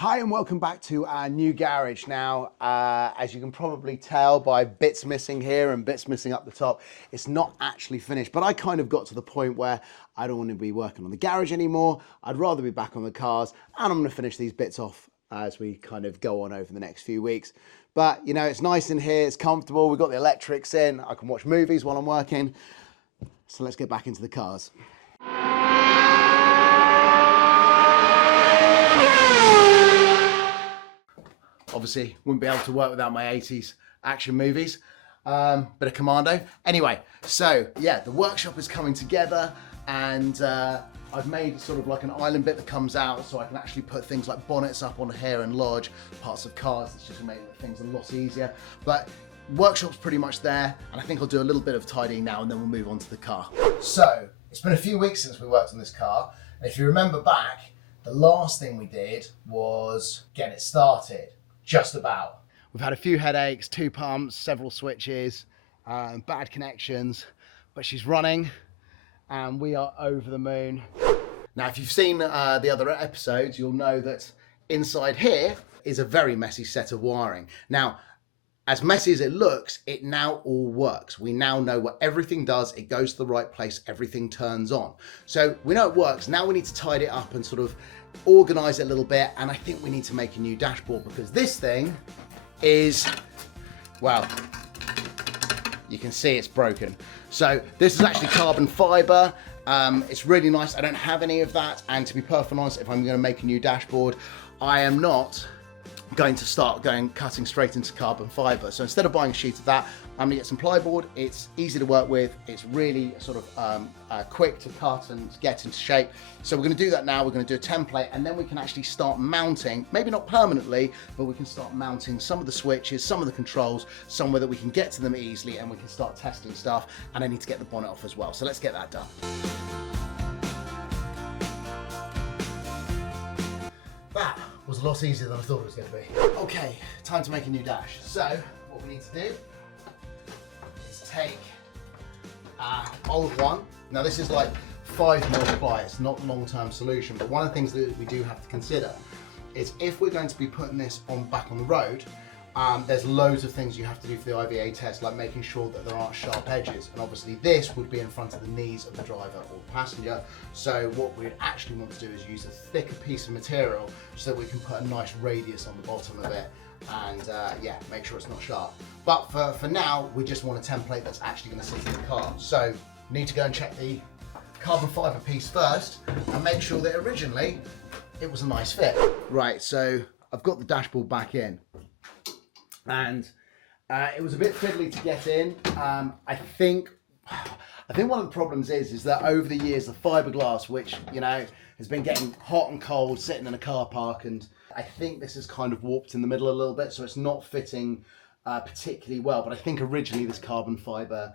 Hi and welcome back to our new garage. Now, as you can probably tell by bits missing here and bits missing up the top, it's not actually finished, but I kind of got to the point where I don't want to be working on the garage anymore. I'd rather be back on the cars, and I'm going to finish these bits off as we kind of go on over the next few weeks. But, you know, it's nice in here, it's comfortable, we've got the electrics in, I can watch movies while I'm working. So let's get back into the cars. Obviously, wouldn't be able to work without my 80s action movies. Bit of Commando. Anyway, so yeah, the workshop is coming together, and I've made sort of like an island bit that comes out so I can actually put things like bonnets up on here and large parts of cars. It's just made things a lot easier. But workshop's pretty much there, and I think I'll do a little bit of tidying now and then we'll move on to the car. So, it's been a few weeks since we worked on this car, and if you remember back, the last thing we did was get it started. Just about. We've had a few headaches, 2 pumps, several switches, bad connections, but she's running and we are over the moon. Now, if you've seen the other episodes, you'll know that inside here is a very messy set of wiring. Now, as messy as it looks, it now all works. We now know what everything does. It goes to the right place. Everything turns on. So we know it works. Now we need to tidy it up and sort of organize it a little bit. And I think we need to make a new dashboard because this thing is, well, you can see it's broken. So this is actually carbon fiber. It's really nice. I don't have any of that. And to be perfectly honest, if I'm going to make a new dashboard, I am not going to start cutting straight into carbon fiber. So instead of buying a sheet of that, I'm gonna get some plyboard. It's easy to work with. It's really sort of quick to cut and get into shape. So we're gonna do that now. We're gonna do a template, and then we can actually start mounting, maybe not permanently, but we can start mounting some of the switches, some of the controls, somewhere that we can get to them easily, and we can start testing stuff. And I need to get the bonnet off as well. So let's get that done. That was a lot easier than I thought it was going to be. Okay, time to make a new dash. So, what we need to do is take our old one. Now this is like 5 mil ply, it's not a long-term solution, but one of the things that we do have to consider is if we're going to be putting this back on the road, there's loads of things you have to do for the IVA test, like making sure that there aren't sharp edges. And obviously this would be in front of the knees of the driver or the passenger. So what we actually want to do is use a thicker piece of material so that we can put a nice radius on the bottom of it and yeah, make sure it's not sharp. But for now, we just want a template that's actually going to sit in the car. So need to go and check the carbon fiber piece first and make sure that originally it was a nice fit. Right, so I've got the dashboard back in. And it was a bit fiddly to get in. I think one of the problems is that over the years the fiberglass, which you know has been getting hot and cold sitting in a car park, and I think this is kind of warped in the middle a little bit, so it's not fitting particularly well. But I think originally this carbon fiber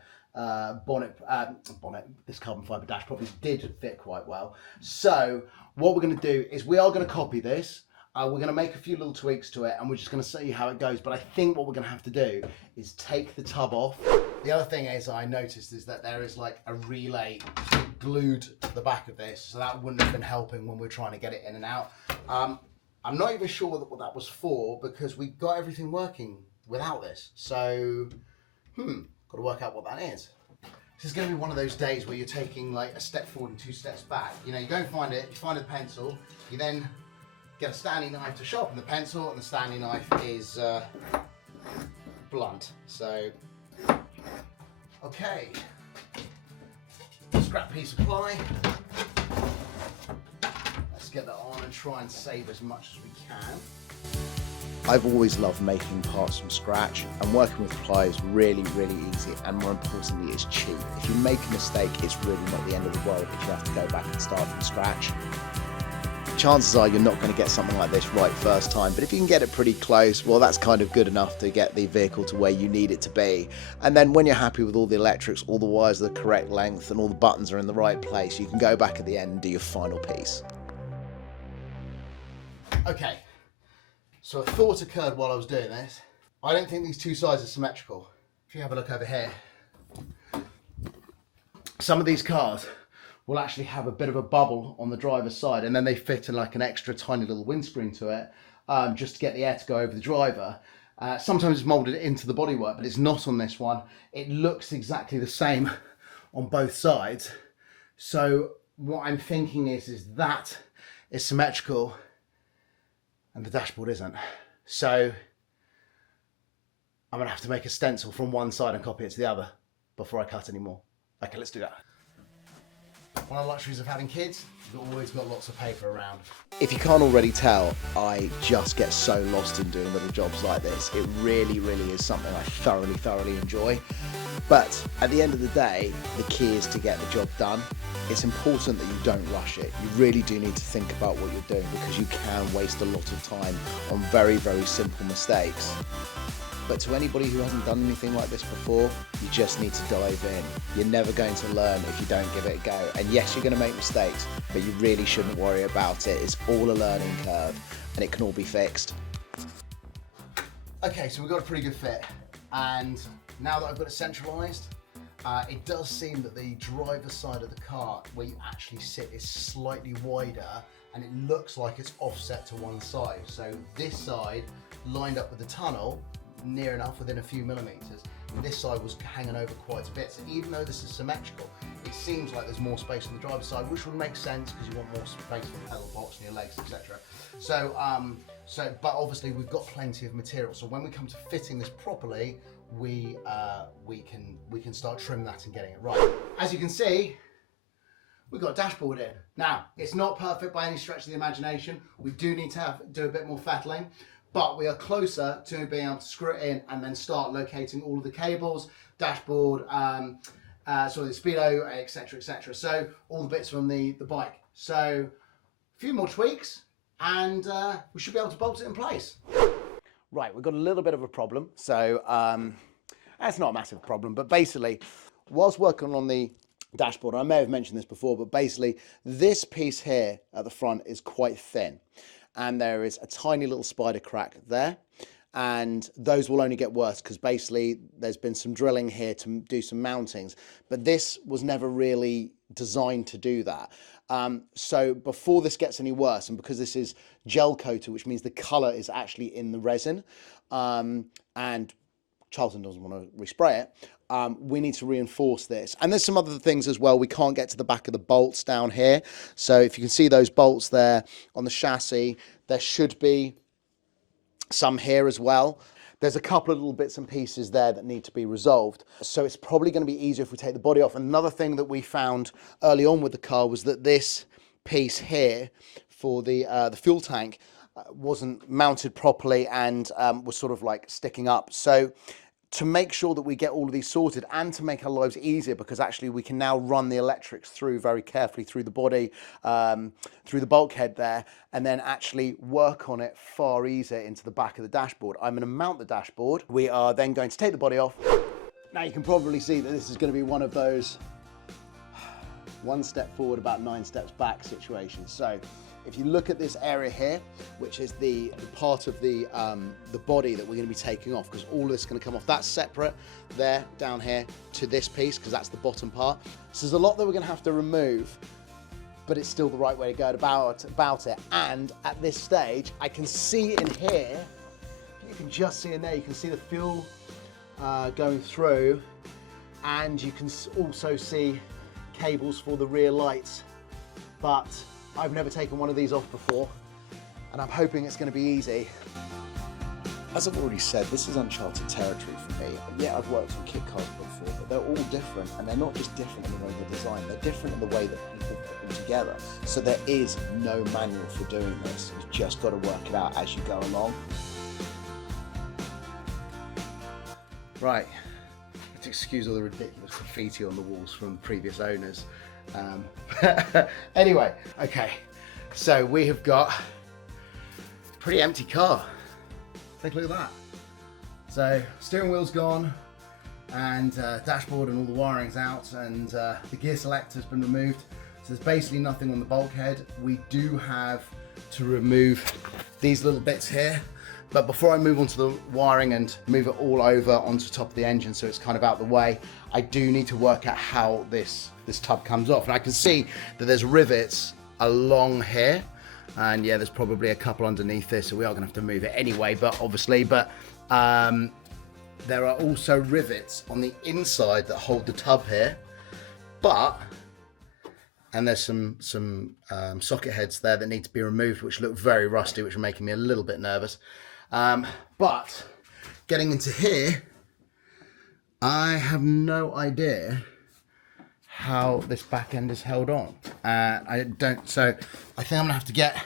this carbon fiber dash probably did fit quite well. So what we're going to do is we are going to copy this. We're going to make a few little tweaks to it, and we're just going to see how it goes. But I think what we're going to have to do is take the tub off. The other thing is I noticed is that there is like a relay glued to the back of this, so that wouldn't have been helping when we're trying to get it in and out. I'm not even sure what that was for, because we got everything working without this. So, got to work out what that is. This is going to be one of those days where you're taking like a step forward and 2 steps back. You know, you go and find it, you find a pencil, you then get a Stanley knife to sharpen the pencil, and the Stanley knife is blunt. So, okay, scrap piece of ply. Let's get that on and try and save as much as we can. I've always loved making parts from scratch, and working with ply is really, really easy, and more importantly, it's cheap. If you make a mistake, it's really not the end of the world if you have to go back and start from scratch. Chances are you're not going to get something like this right first time, but if you can get it pretty close, well, that's kind of good enough to get the vehicle to where you need it to be. And then when you're happy with all the electrics, all the wires are the correct length, and all the buttons are in the right place, you can go back at the end and do your final piece. Okay, so a thought occurred while I was doing this. I don't think these 2 sides are symmetrical. If you have a look over here, some of these cars will actually have a bit of a bubble on the driver's side, and then they fit in like an extra tiny little windscreen to it. just to get the air to go over the driver. Sometimes it's molded into the bodywork, but it's not on this one. It looks exactly the same on both sides. So what I'm thinking is that is symmetrical and the dashboard isn't. So I'm gonna have to make a stencil from one side and copy it to the other before I cut any more. Okay, let's do that. One of the luxuries of having kids, you've always got lots of paper around. If you can't already tell, I just get so lost in doing little jobs like this. It really, really is something I thoroughly enjoy. But at the end of the day, the key is to get the job done. It's important that you don't rush it. You really do need to think about what you're doing because you can waste a lot of time on very, very simple mistakes. But to anybody who hasn't done anything like this before, you just need to dive in. You're never going to learn if you don't give it a go. And yes, you're going to make mistakes, but you really shouldn't worry about it. It's all a learning curve and it can all be fixed. Okay, so we've got a pretty good fit. And now that I've got it centralized, it does seem that the driver's side of the car, where you actually sit, is slightly wider and it looks like it's offset to one side. So this side lined up with the tunnel, near enough within a few millimeters, and this side was hanging over quite a bit. So even though this is symmetrical, it seems like there's more space on the driver's side, which would make sense because you want more space for the pedal box and your legs, etc. So, but obviously we've got plenty of material. So when we come to fitting this properly, we can start trimming that and getting it right. As you can see, we've got a dashboard in. Now, it's not perfect by any stretch of the imagination. We do need to do a bit more fettling, but we are closer to being able to screw it in and then start locating all of the cables, dashboard, the speedo, etc., etc. So all the bits from the bike. So a few more tweaks and we should be able to bolt it in place. Right, we've got a little bit of a problem. So that's not a massive problem, but basically, whilst working on the dashboard, I may have mentioned this before, but basically this piece here at the front is quite thin. And there is a tiny little spider crack there, and those will only get worse because basically there's been some drilling here to do some mountings, but this was never really designed to do that. So before this gets any worse, and because this is gel coated, which means the color is actually in the resin, and Charlton doesn't want to respray it, we need to reinforce this. And there's some other things as well. We can't get to the back of the bolts down here. So if you can see those bolts there on the chassis, there should be some here as well. There's a couple of little bits and pieces there that need to be resolved. So it's probably going to be easier if we take the body off. Another thing that we found early on with the car was that this piece here for the fuel tank wasn't mounted properly and was sort of like sticking up. So to make sure that we get all of these sorted and to make our lives easier, because actually we can now run the electrics through very carefully through the body, through the bulkhead there, and then actually work on it far easier into the back of the dashboard. I'm going to mount the dashboard. We are then going to take the body off. Now you can probably see that this is going to be one of those one step forward, about 9 steps back situations. So if you look at this area here, which is the part of the body that we're going to be taking off, because all of this is going to come off, that's separate there, down here, to this piece, because that's the bottom part. So there's a lot that we're going to have to remove, but it's still the right way to go about it. And at this stage, I can see in here, you can just see in there, you can see the fuel going through, and you can also see cables for the rear lights, but I've never taken one of these off before, and I'm hoping it's going to be easy. As I've already said, this is uncharted territory for me. Yeah, I've worked on kit cars before, but they're all different, and they're not just different in the way they're designed, they're different in the way that people put them together. So there is no manual for doing this. You've just got to work it out as you go along. Right, let's excuse all the ridiculous graffiti on the walls from previous owners. Anyway, okay, so we have got a pretty empty car. Take a look at that. So steering wheel's gone, and dashboard and all the wiring's out, and the gear selector's been removed. So there's basically nothing on the bulkhead. We do have to remove these little bits here, but before I move on to the wiring and move it all over onto top of the engine so it's kind of out the way, I do need to work out how this tub comes off. And I can see that there's rivets along here, And yeah, there's probably a couple underneath this, so we are gonna have to move it anyway, but obviously, there are also rivets on the inside that hold the tub here, and there's some socket heads there that need to be removed, which look very rusty, which are making me a little bit nervous. But getting into here, I have no idea how this back end is held on. So I think I'm gonna have to get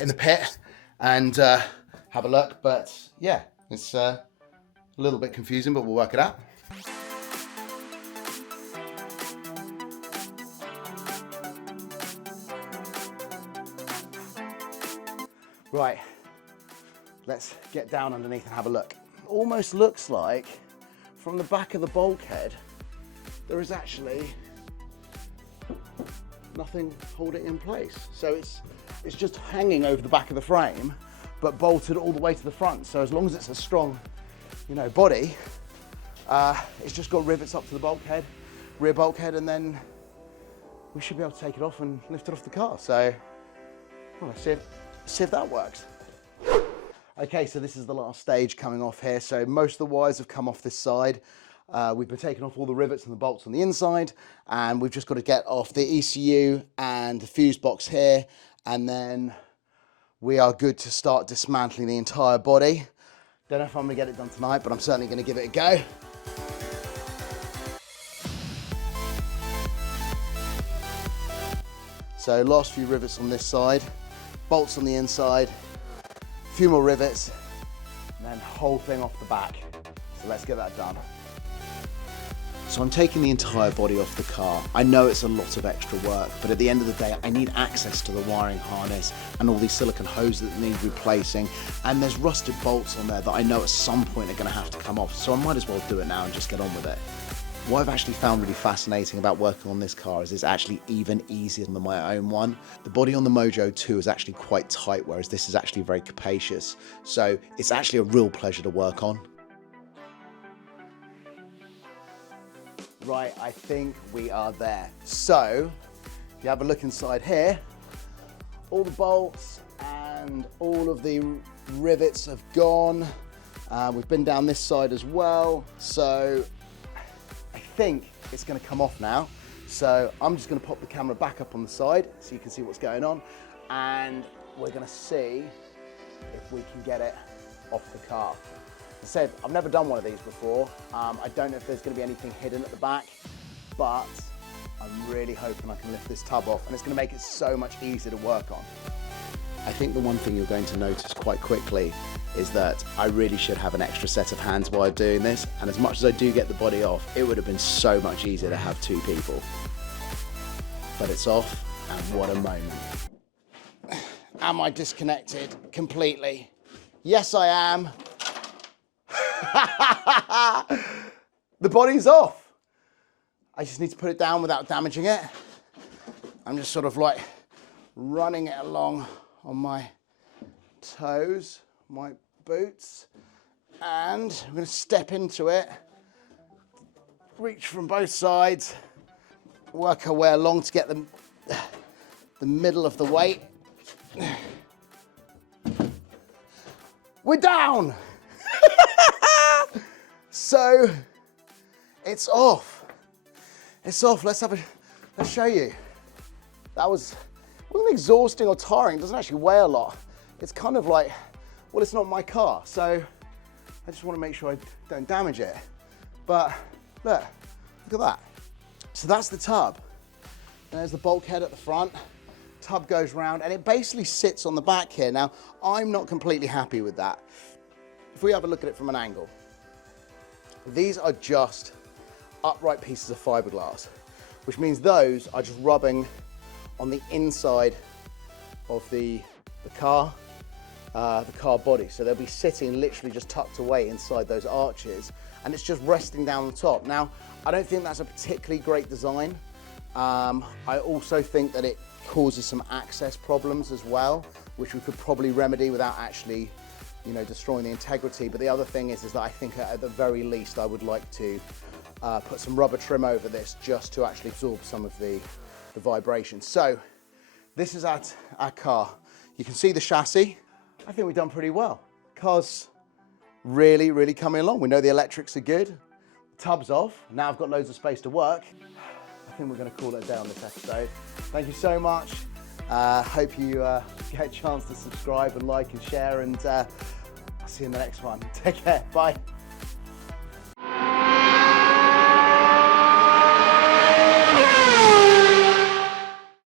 in the pit and have a look, but yeah, it's a little bit confusing, but we'll work it out. Right, let's get down underneath and have a look. Almost looks like from the back of the bulkhead, there is actually nothing holding it in place. So it's just hanging over the back of the frame, but bolted all the way to the front. So as long as it's a strong, body, it's just got rivets up to the bulkhead, rear bulkhead, and then we should be able to take it off and lift it off the car. So, well, let's see if that works. Okay, so this is the last stage coming off here. So most of the wires have come off this side. We've been taking off all the rivets and the bolts on the inside, and we've just got to get off the ECU and the fuse box here, and then we are good to start dismantling the entire body. Don't know if I'm gonna get it done tonight, but I'm certainly gonna give it a go. So last few rivets on this side, bolts on the inside, a few more rivets, and then whole thing off the back. So let's get that done. So I'm taking the entire body off the car. I know it's a lot of extra work, but at the end of the day, I need access to the wiring harness and all these silicone hoses that need replacing. And there's rusted bolts on there that I know at some point are gonna have to come off. So I might as well do it now and just get on with it. What I've actually found really fascinating about working on this car is it's actually even easier than my own one. The body on the Mojo 2 is actually quite tight, whereas this is actually very capacious. So it's actually a real pleasure to work on. Right, I think we are there. So, if you have a look inside here, all the bolts and all of the rivets have gone. We've been down this side as well. So, I think it's gonna come off now. So, I'm just gonna pop the camera back up on the side so you can see what's going on. And we're gonna see if we can get it off the car. As I said, I've never done one of these before. I don't know if there's going to be anything hidden at the back, but I'm really hoping I can lift this tub off, and it's going to make it so much easier to work on. I think the one thing you're going to notice quite quickly is that I really should have an extra set of hands while doing this, and as much as I do get the body off, it would have been so much easier to have two people. But it's off, and what a moment. Am I disconnected completely? Yes, I am. The body's off. I just need to put it down without damaging it. I'm just sort of like running it along on my toes, my boots, and I'm going to step into it, reach from both sides, work our way along to get the middle of the weight. We're down. So it's off. It's off. Let's show you. That wasn't exhausting or tiring. It doesn't actually weigh a lot. It's kind of like, well, it's not my car, so I just want to make sure I don't damage it. But look at that. So that's the tub. And there's the bulkhead at the front. Tub goes round, and it basically sits on the back here. Now, I'm not completely happy with that. If we have a look at it from an angle, these are just upright pieces of fiberglass, which means those are just rubbing on the inside of the car body. So they'll be sitting literally just tucked away inside those arches, and it's just resting down the top. Now, I don't think that's a particularly great design. I also think that it causes some access problems as well, which we could probably remedy without actually destroying the integrity. But the other thing is that I think at the very least I would like to put some rubber trim over this just to actually absorb some of the vibration. So this is our car. You can see the chassis. I think we've done pretty well. Car's really, really coming along. We know the electrics are good. Tub's off. Now I've got loads of space to work. I think we're going to call it a day on this episode. Thank you so much. Hope you get a chance to subscribe and like and share, and I'll see you in the next one. Take care. Bye.